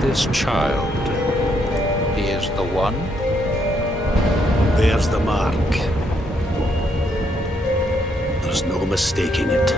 This child, he is the one? Bears the mark. There's no mistaking it.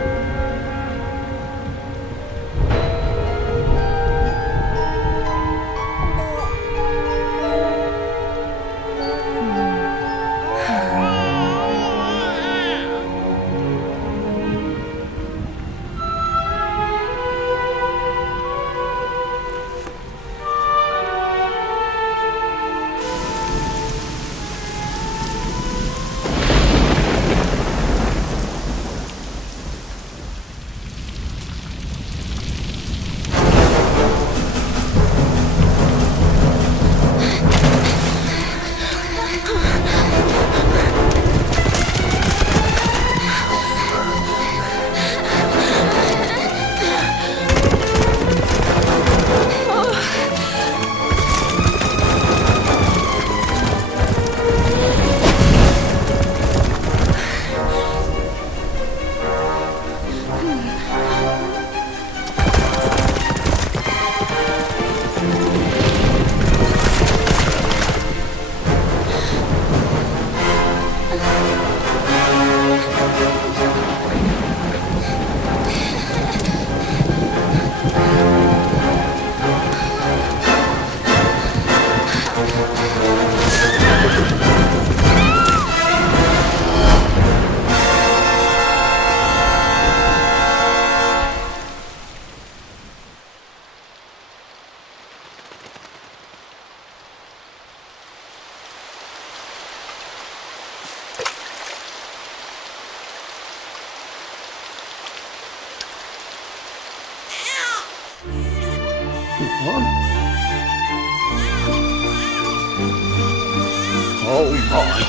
Oh my.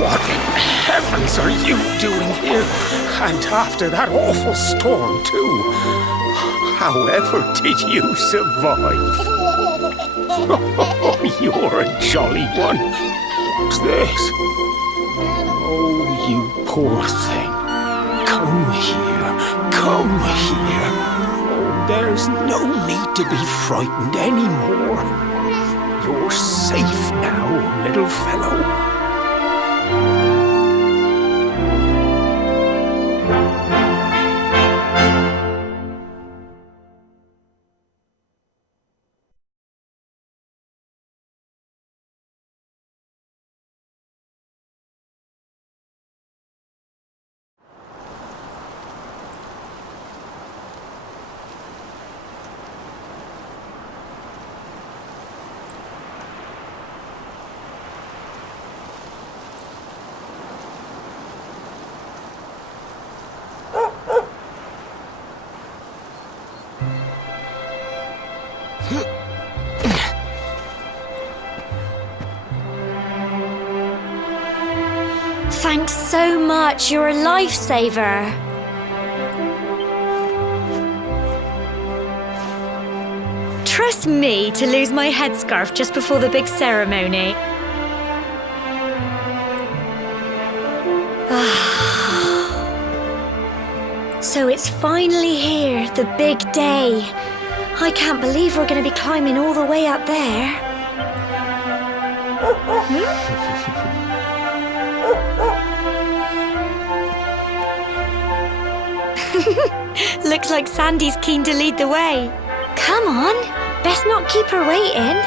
What in heavens are you doing here? And after that awful storm, too. However did you survive? Oh, you're a jolly one. What's this? Oh, you poor thing. Come here. Come here. Oh, there's no need to be frightened anymore. You're safe now, little fellow. Thanks so much, you're a lifesaver. Trust me to lose my headscarf just before the big ceremony. So it's finally here, the big day. I can't believe we're going to be climbing all the way up there. Looks like Sandy's keen to lead the way. Come on, best not keep her waiting.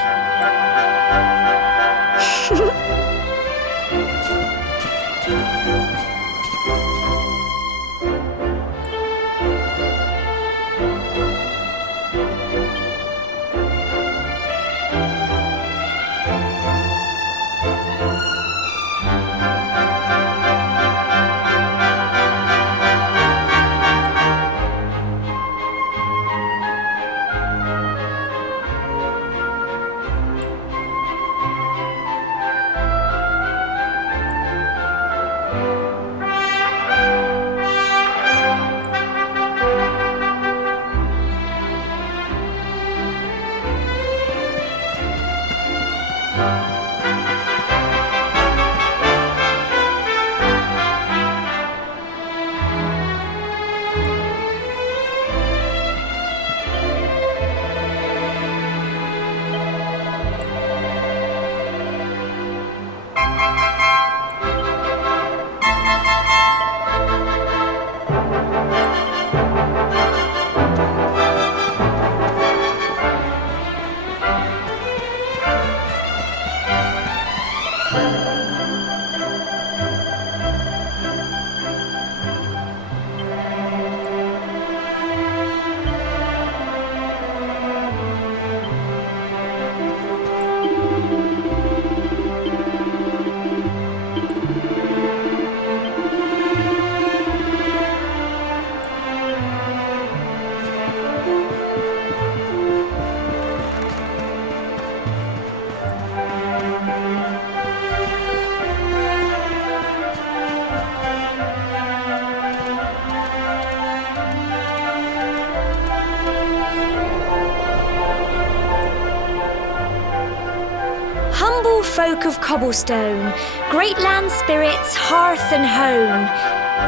Humble folk of cobblestone, great land spirits, hearth and home.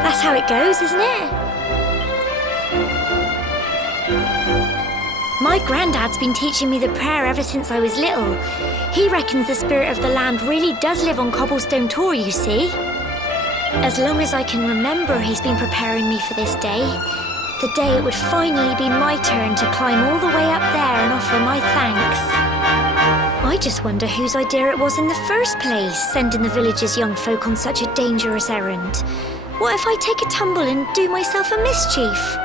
That's how it goes, isn't it? My granddad's been teaching me the prayer ever since I was little. He reckons the spirit of the land really does live on Cobblestone Tor, you see. As long as I can remember, he's been preparing me for this day. The day it would finally be my turn to climb all the way up there and offer my thanks. I just wonder whose idea it was in the first place, sending the village's young folk on such a dangerous errand. What if I take a tumble and do myself a mischief?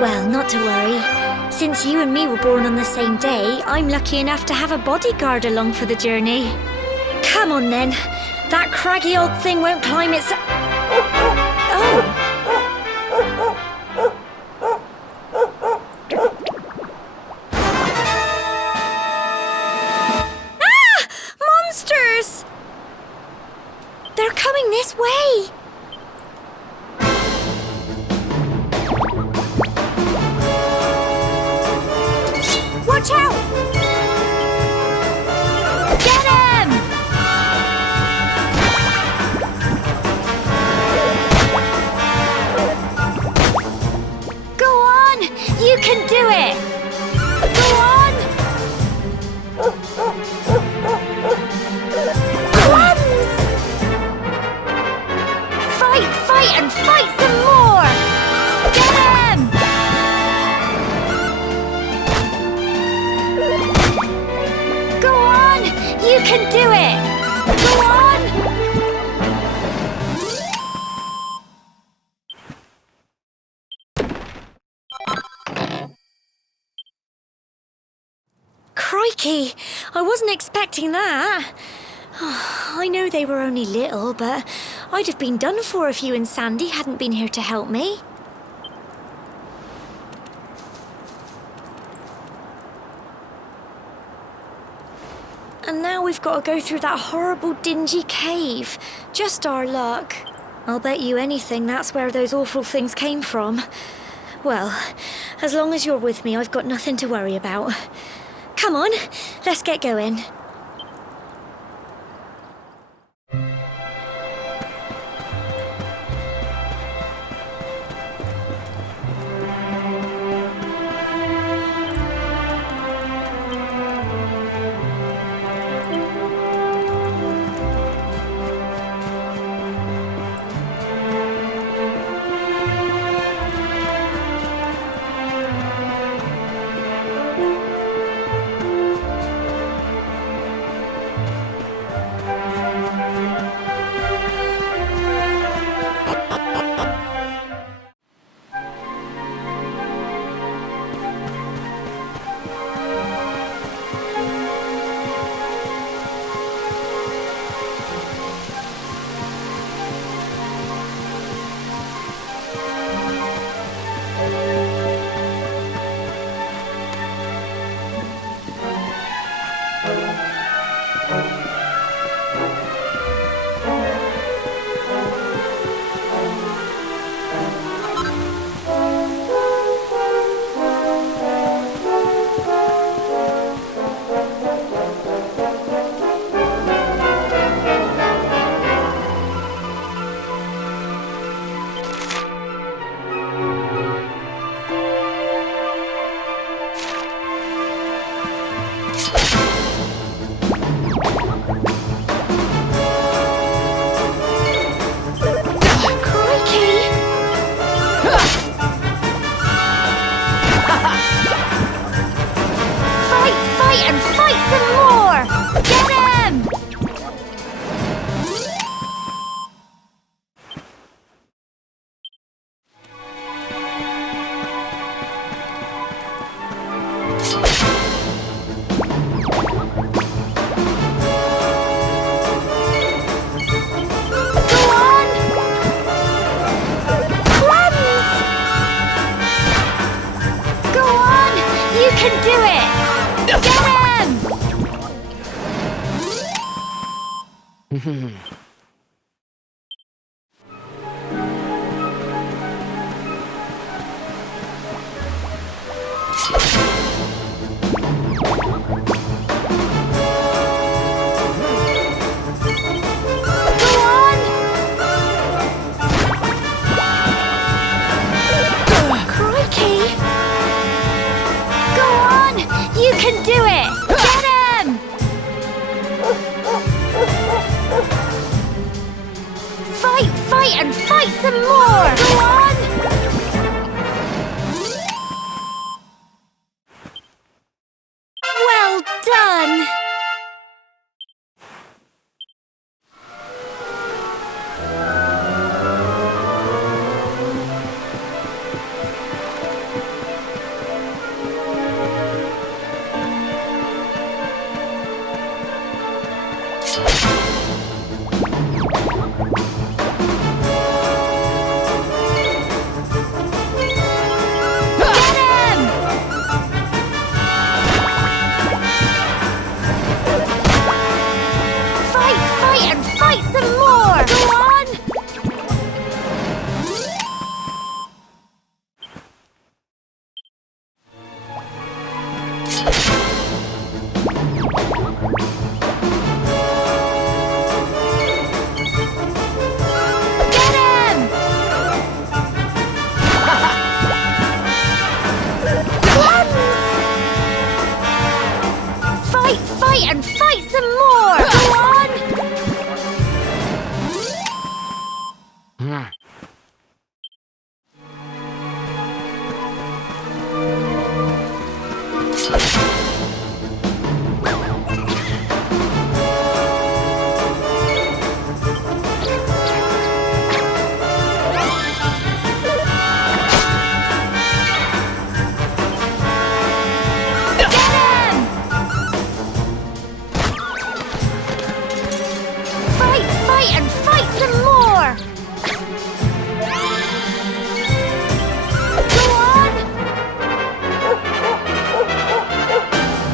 Well, not to worry. Since you and me were born on the same day, I'm lucky enough to have a bodyguard along for the journey. Come on then. That craggy old thing won't climb its... Oh! They're coming this way! Watch out! Get him! Go on! You can do it! Go on! Fight and fight some more! Get him! Go on! You can do it! Go on! Crikey! I wasn't expecting that. I know they were only little, but I'd have been done for if you and Sandy hadn't been here to help me. And now we've got to go through that horrible dingy cave. Just our luck. I'll bet you anything that's where those awful things came from. Well, as long as you're with me, I've got nothing to worry about. Come on, let's get going. You can do it! Get him! Fight, and fight some more! Go on! Well done! And fight some more! Go on! And fight some more! Go on!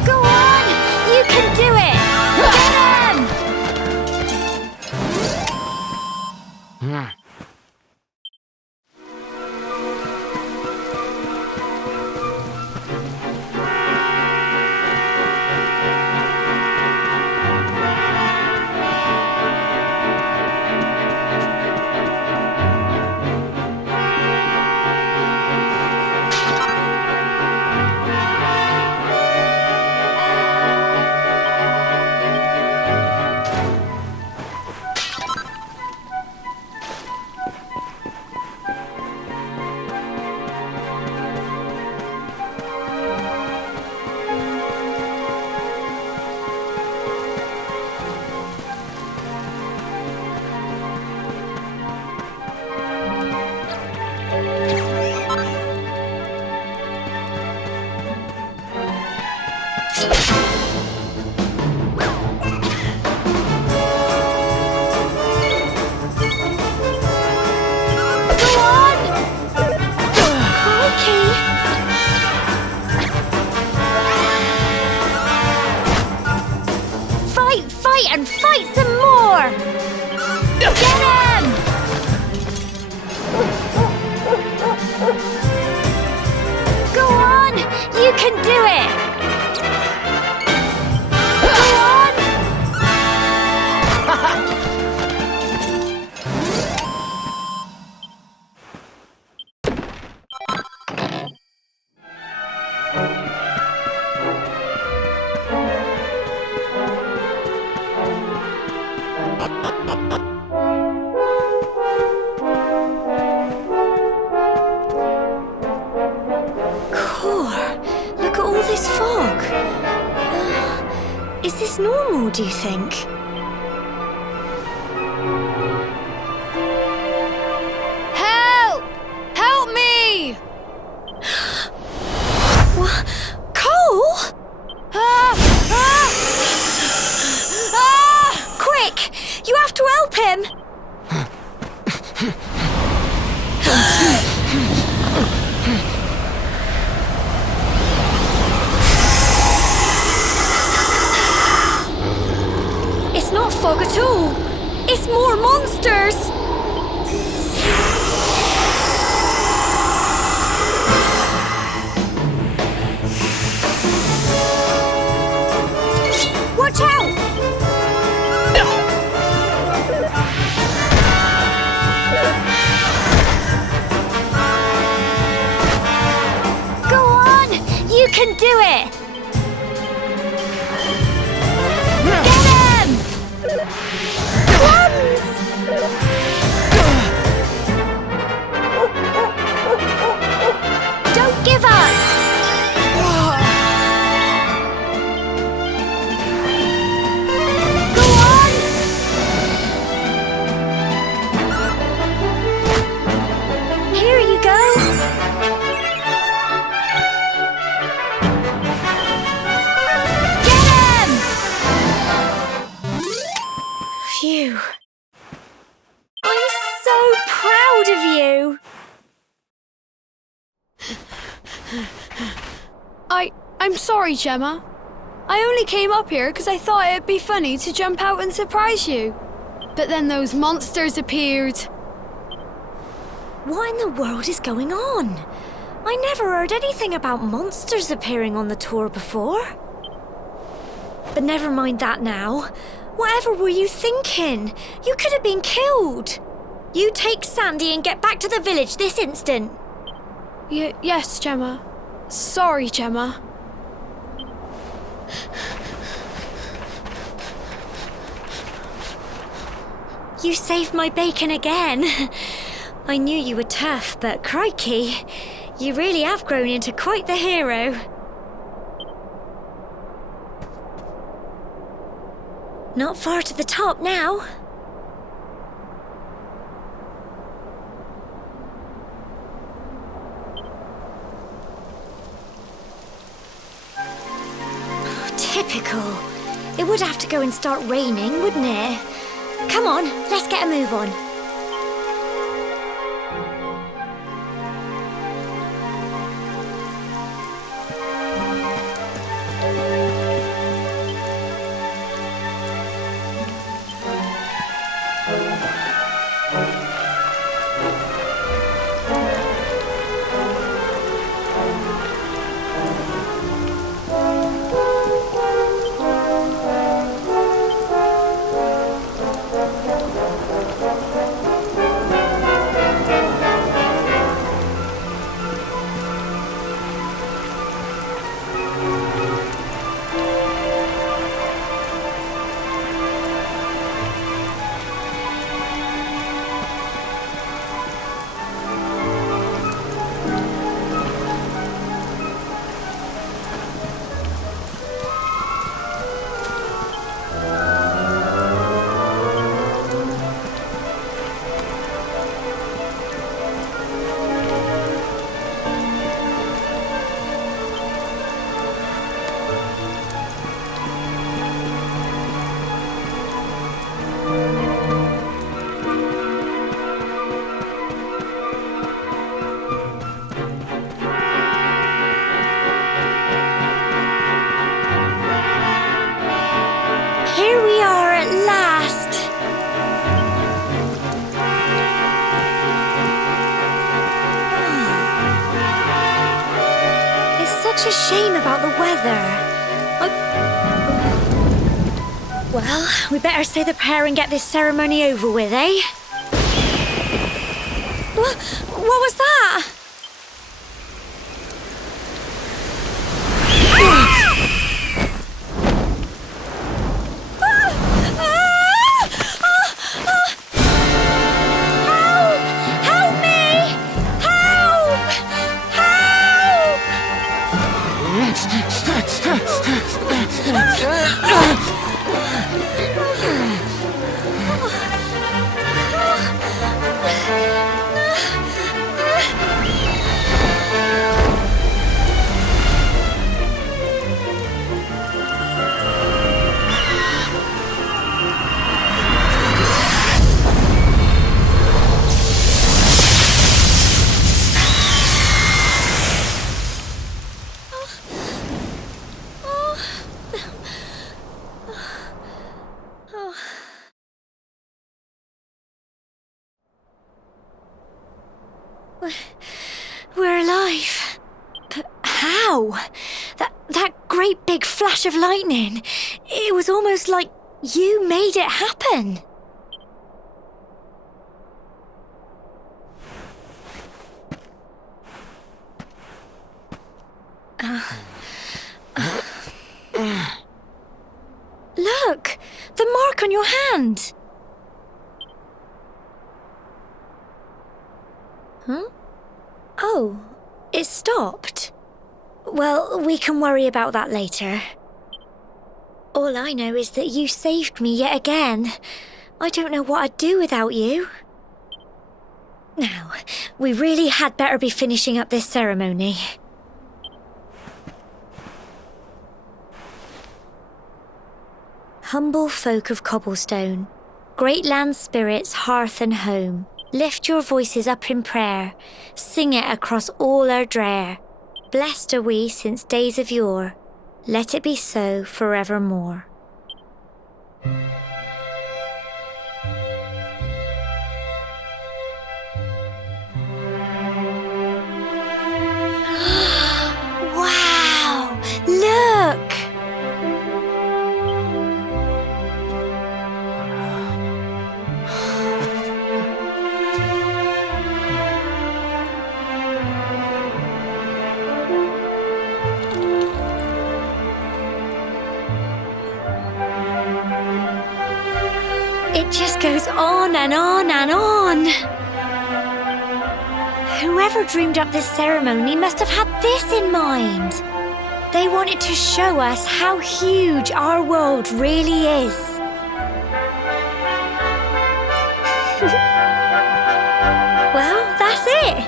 Go on! You can do it! Get him! And fight some more! Get him! Go on! You can do it! Go on! Look at all this fog. Is this normal, do you think? Help! Help me! What? Cole? Quick! You have to help him! It's not fog at all. It's more monsters! Watch out! Go on! You can do it! Get him! Plums! Don't give up! Go on! Here you go! Get him! Phew. I'm so proud of you! I'm sorry, Gemma. I only came up here because I thought it'd be funny to jump out and surprise you. But then those monsters appeared. What in the world is going on? I never heard anything about monsters appearing on the tour before. But never mind that now. Whatever were you thinking? You could have been killed. You take Sandy and get back to the village this instant. Yes, Gemma. Sorry, Gemma. You saved my bacon again. I knew you were tough, but crikey, you really have grown into quite the hero. Not far to the top now. Typical. It would have to go and start raining, wouldn't it? Come on, let's get a move on. Here we are at last. It's such a shame about the weather. Well, we better say the prayer and get this ceremony over with, eh? What was that? Help me! Help! Help! Wow! That great big flash of lightning. It was almost like you made it happen. Look! The mark on your hand! Huh? Oh, it stopped. Well, we can worry about that later. All I know is that you saved me yet again. I don't know what I'd do without you. Now, we really had better be finishing up this ceremony. Humble folk of Cobblestone, great land spirits, hearth and home, lift your voices up in prayer, sing it across all our drear. Blessed are we since days of yore, let it be so forevermore. Wow! Look! It just goes on and on and on. Whoever dreamed up this ceremony must have had this in mind. They wanted to show us how huge our world really is. Well, that's it.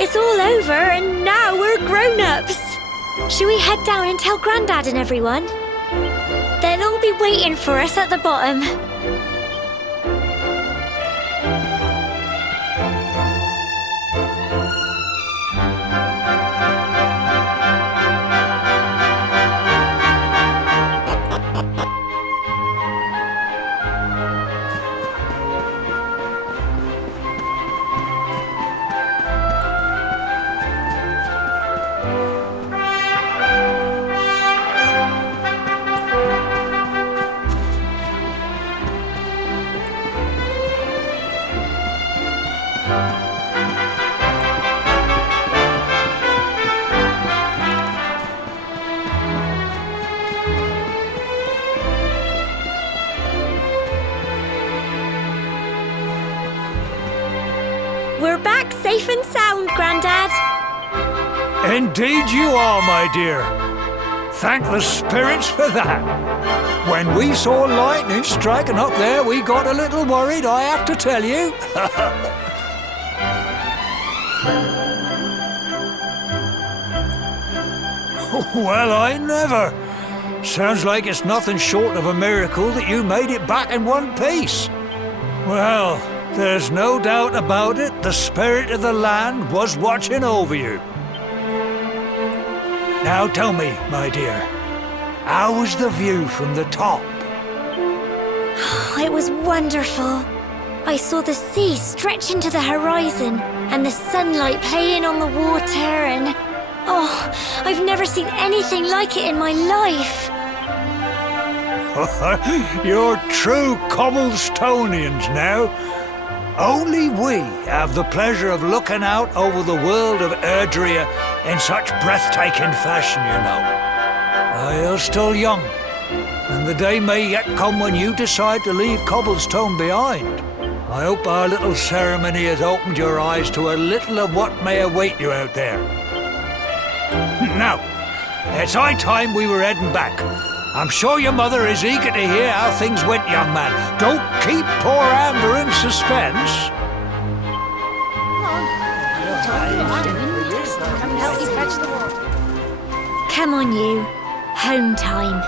It's all over and now we're grown-ups. Shall we head down and tell Grandad and everyone? They'll all be waiting for us at the bottom. We're back safe and sound, Grandad. Indeed you are, my dear. Thank the spirits for that. When we saw lightning striking up there, we got a little worried, I have to tell you. Well, I never. Sounds like it's nothing short of a miracle that you made it back in one piece. Well, there's no doubt about it, the spirit of the land was watching over you. Now tell me, my dear, how was the view from the top? It was wonderful. I saw the sea stretch into the horizon and the sunlight playing on the water and... Oh, I've never seen anything like it in my life. You're true Cobblestonians now. Only we have the pleasure of looking out over the world of Erdrea in such breathtaking fashion, you know. You're still young, and the day may yet come when you decide to leave Cobblestone behind. I hope our little ceremony has opened your eyes to a little of what may await you out there. Now, it's high time we were heading back. I'm sure your mother is eager to hear how things went, young man. Don't keep poor Amber in suspense. Come on, you. Home time.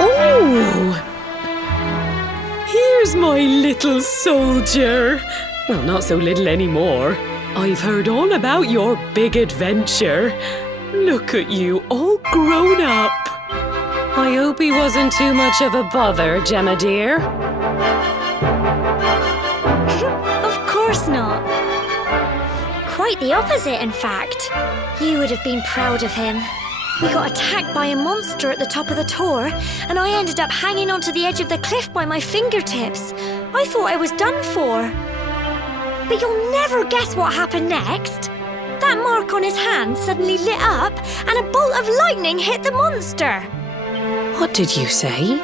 Oh! Here's my little soldier. Well, not so little anymore. I've heard all about your big adventure. Look at you, all grown up. I hope he wasn't too much of a bother, Gemma dear. Of course not. Quite the opposite, in fact. You would have been proud of him. We got attacked by a monster at the top of the tower, and I ended up hanging onto the edge of the cliff by my fingertips. I thought I was done for. But you'll never guess what happened next. That mark on his hand suddenly lit up, and a bolt of lightning hit the monster. What did you say?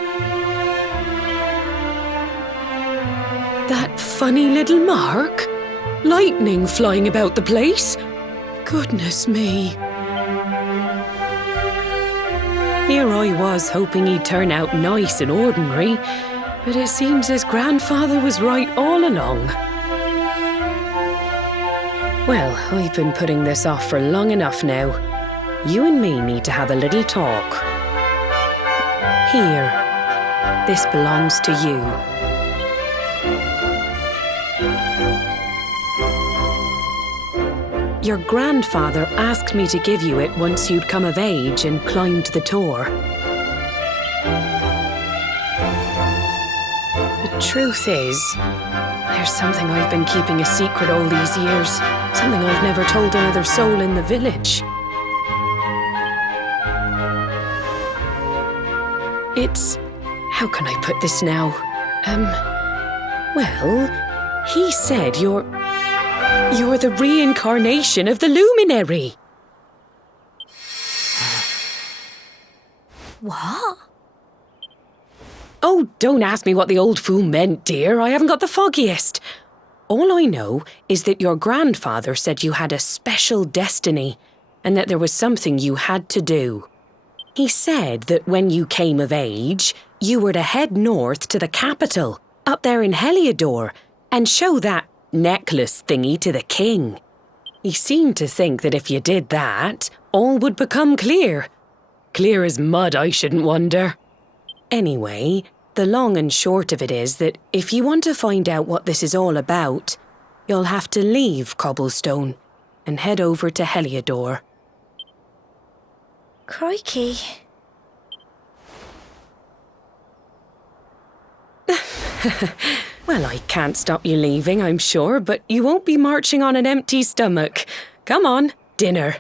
That funny little mark? Lightning flying about the place? Goodness me. Here I was hoping he'd turn out nice and ordinary, but it seems his grandfather was right all along. Well, I've been putting this off for long enough now. You and me need to have a little talk. Here, this belongs to you. Your grandfather asked me to give you it once you'd come of age and climbed the tower. The truth is, there's something I've been keeping a secret all these years. Something I've never told another soul in the village. It's... how can I put this now? Well, he said you're the reincarnation of the luminary. What? Oh, don't ask me what the old fool meant, dear. I haven't got the foggiest. All I know is that your grandfather said you had a special destiny and that there was something you had to do. He said that when you came of age, you were to head north to the capital, up there in Heliodor, and show that necklace thingy to the king. He seemed to think that if you did that, all would become clear. Clear as mud, I shouldn't wonder. Anyway, the long and short of it is that if you want to find out what this is all about, you'll have to leave Cobblestone and head over to Heliodor. Crikey. Well, I can't stop you leaving, I'm sure, but you won't be marching on an empty stomach. Come on, dinner.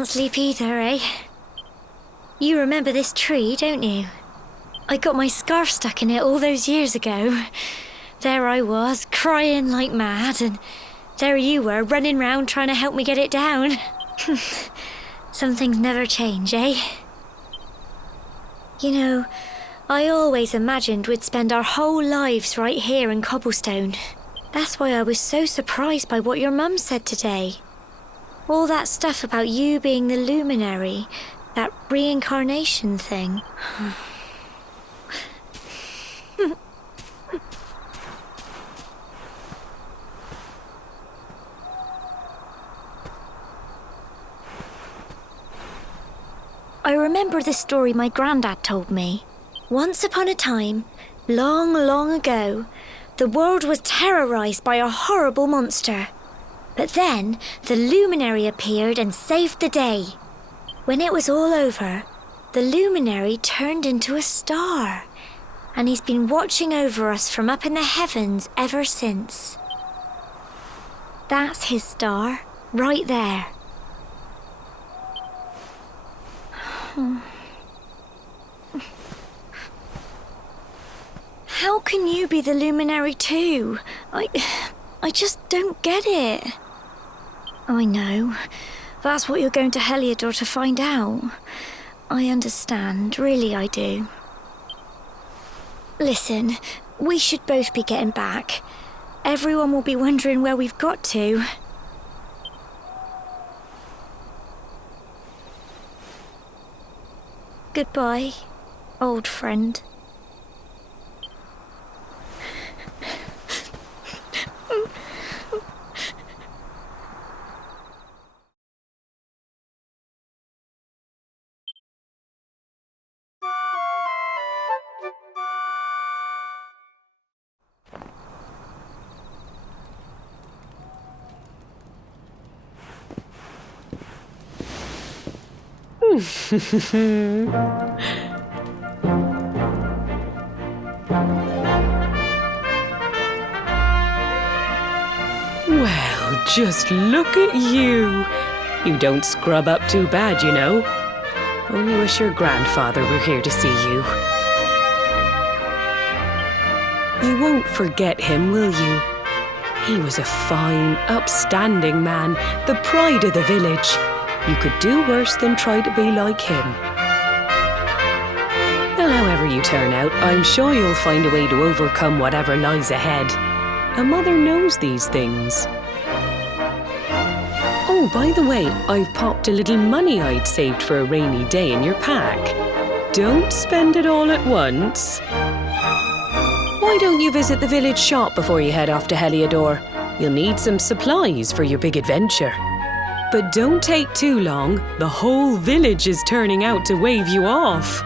can't sleep either, eh? You remember this tree, don't you? I got my scarf stuck in it all those years ago. There I was, crying like mad, and there you were, running round trying to help me get it down. Some things never change, eh? You know, I always imagined we'd spend our whole lives right here in Cobblestone. That's why I was so surprised by what your mum said today. All that stuff about you being the luminary, that reincarnation thing. I remember the story my granddad told me. Once upon a time, long, long ago, the world was terrorized by a horrible monster. But then, the luminary appeared and saved the day. When it was all over, the luminary turned into a star. And he's been watching over us from up in the heavens ever since. That's his star, right there. How can you be the luminary too? I just don't get it. I know. That's what you're going to Heliodor to find out. I understand, really I do. Listen, we should both be getting back. Everyone will be wondering where we've got to. Goodbye, old friend. Well, just look at you. You don't scrub up too bad, you know. Only wish your grandfather were here to see you. You won't forget him, will you? He was a fine, upstanding man, the pride of the village. You could do worse than try to be like him. Well, however you turn out, I'm sure you'll find a way to overcome whatever lies ahead. A mother knows these things. Oh, by the way, I've popped a little money I'd saved for a rainy day in your pack. Don't spend it all at once. Why don't you visit the village shop before you head off to Heliodor? You'll need some supplies for your big adventure. But don't take too long. The whole village is turning out to wave you off.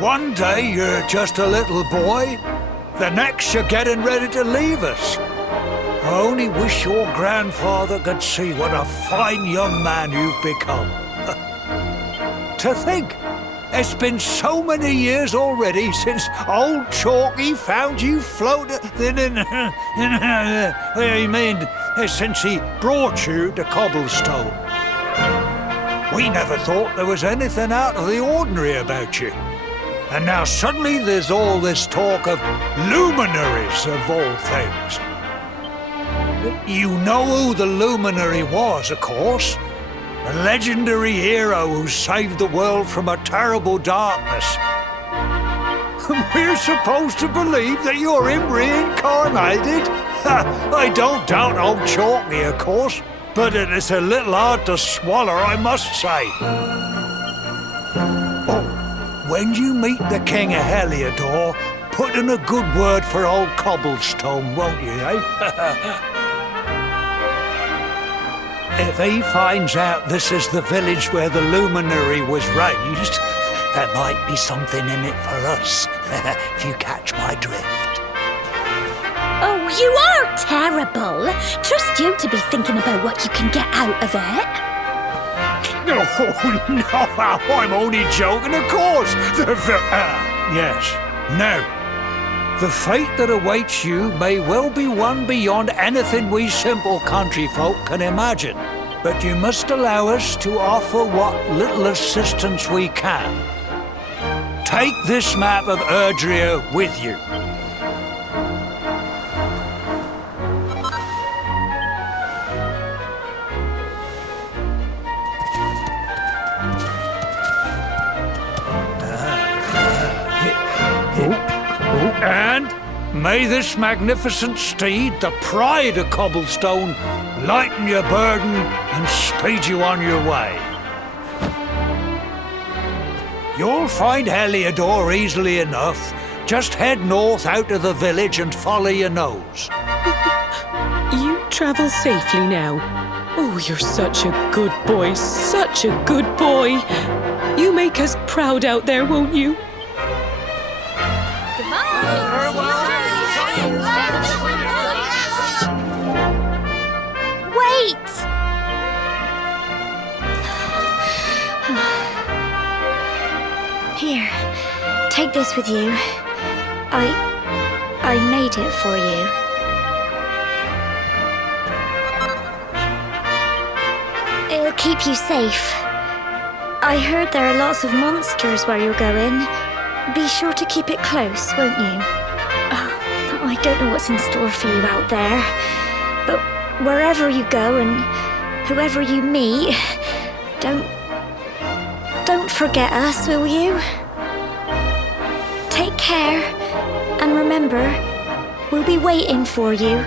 One day you're just a little boy, the next you're getting ready to leave us. I only wish your grandfather could see what a fine young man you've become. To think, it's been so many years already since old Chalky found you floating since he brought you to Cobblestone. We never thought there was anything out of the ordinary about you. And now suddenly there's all this talk of luminaries of all things. You know who the luminary was, of course. A legendary hero who saved the world from a terrible darkness. We're supposed to believe that you're him reincarnated? I don't doubt old Chalky, of course, but it's a little hard to swallow, I must say. Oh, when you meet the King of Heliodor, put in a good word for old Cobblestone, won't you, eh? If he finds out this is the village where the luminary was raised, there might be something in it for us, if you catch my drift. Oh, you are terrible. Trust you to be thinking about what you can get out of it. No, I'm only joking, of course. Yes, no. The fate that awaits you may well be one beyond anything we simple country folk can imagine. But you must allow us to offer what little assistance we can. Take this map of Erdrea with you. And may this magnificent steed, the pride of Cobblestone, lighten your burden and speed you on your way. You'll find Heliodor easily enough. Just head north out of the village and follow your nose. You travel safely now. Oh, you're such a good boy, such a good boy. You make us proud out there, won't you? Wait! Here, take this with you. I made it for you. It'll keep you safe. I heard there are lots of monsters where you're going. Be sure to keep it close, won't you? I don't know what's in store for you out there, but wherever you go and whoever you meet, don't forget us, will you? Take care, and remember, we'll be waiting for you.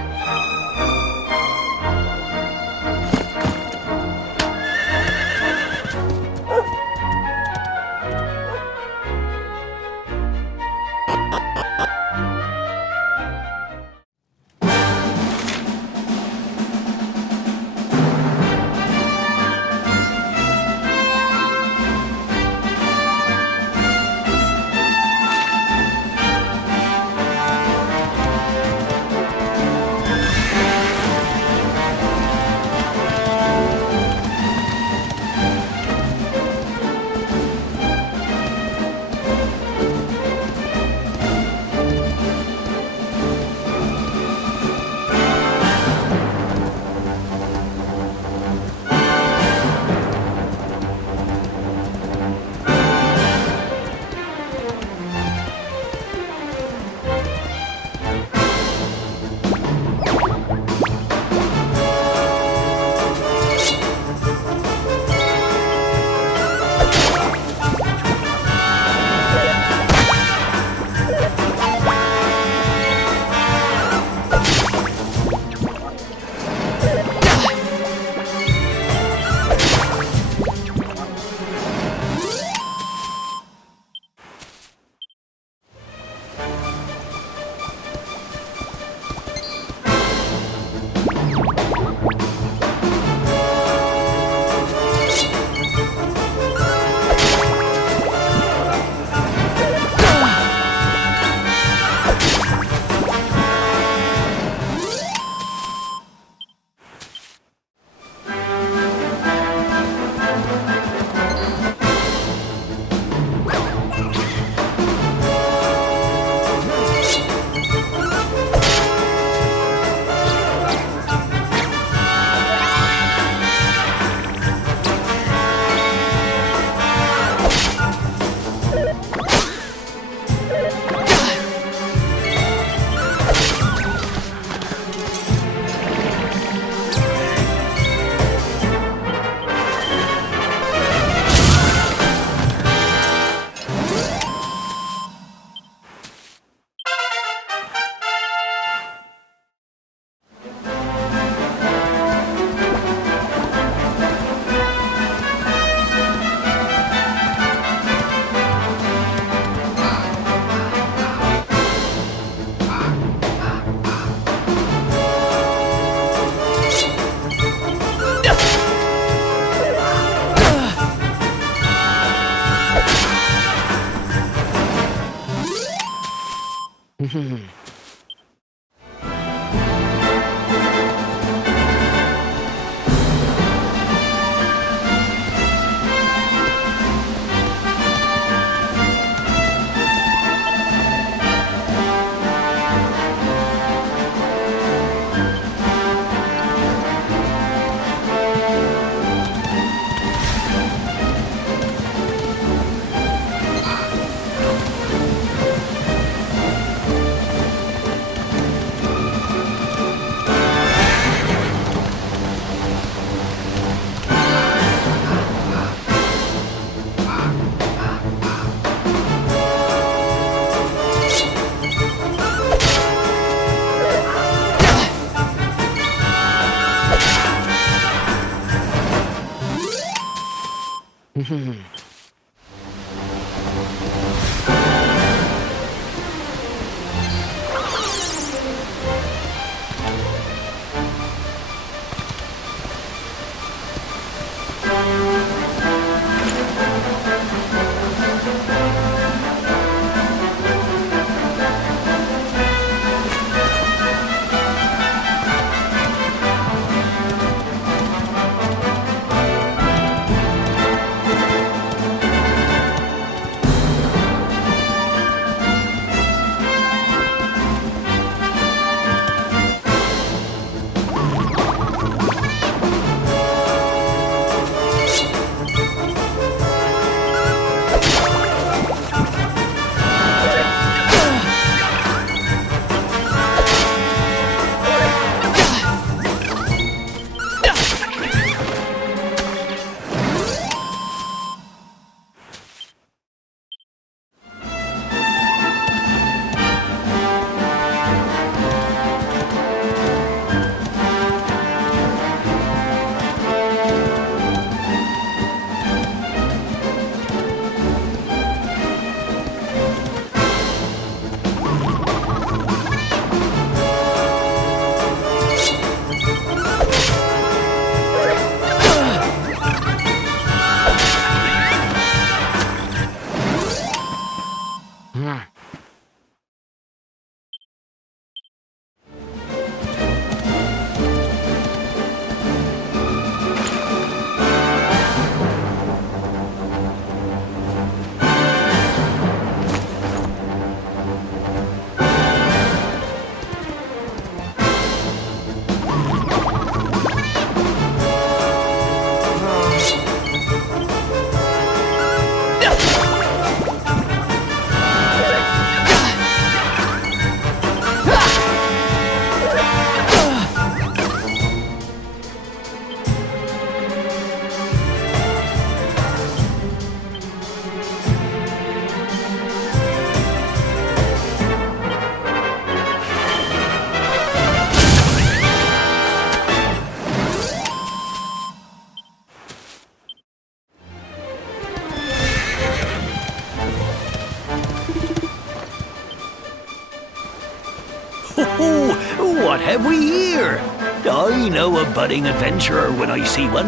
Oh, what have we here? I know a budding adventurer when I see one.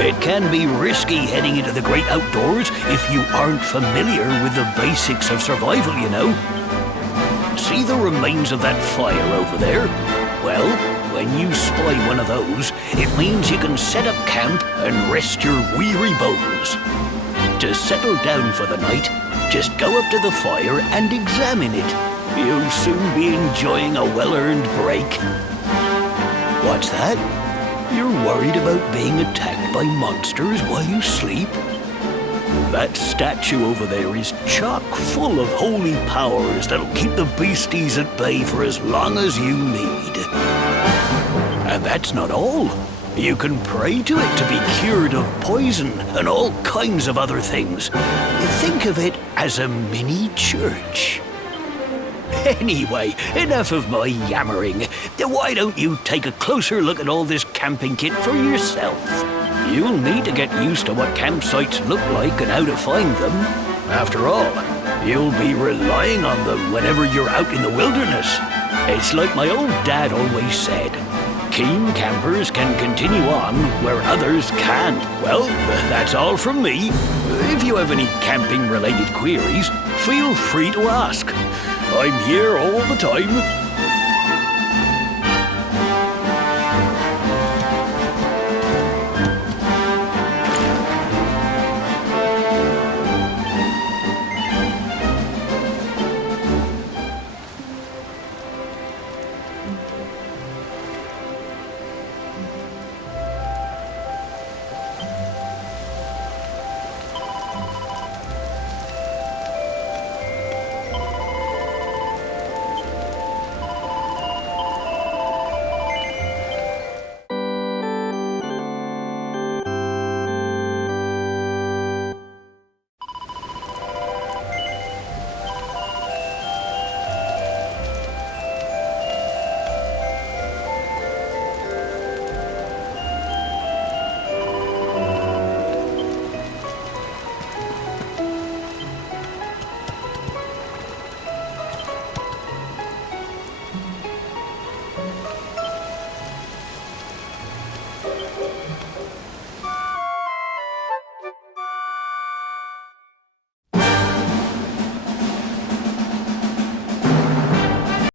It can be risky heading into the great outdoors if you aren't familiar with the basics of survival, you know. See the remains of that fire over there? Well, when you spy one of those, it means you can set up camp and rest your weary bones. To settle down for the night, just go up to the fire and examine it. You'll soon be enjoying a well-earned break. What's that? You're worried about being attacked by monsters while you sleep? That statue over there is chock full of holy powers that'll keep the beasties at bay for as long as you need. And that's not all. You can pray to it to be cured of poison and all kinds of other things. Think of it as a mini church. Anyway, enough of my yammering. Why don't you take a closer look at all this camping kit for yourself? You'll need to get used to what campsites look like and how to find them. After all, you'll be relying on them whenever you're out in the wilderness. It's like my old dad always said, keen campers can continue on where others can't. Well, that's all from me. If you have any camping-related queries, feel free to ask. I'm here all the time.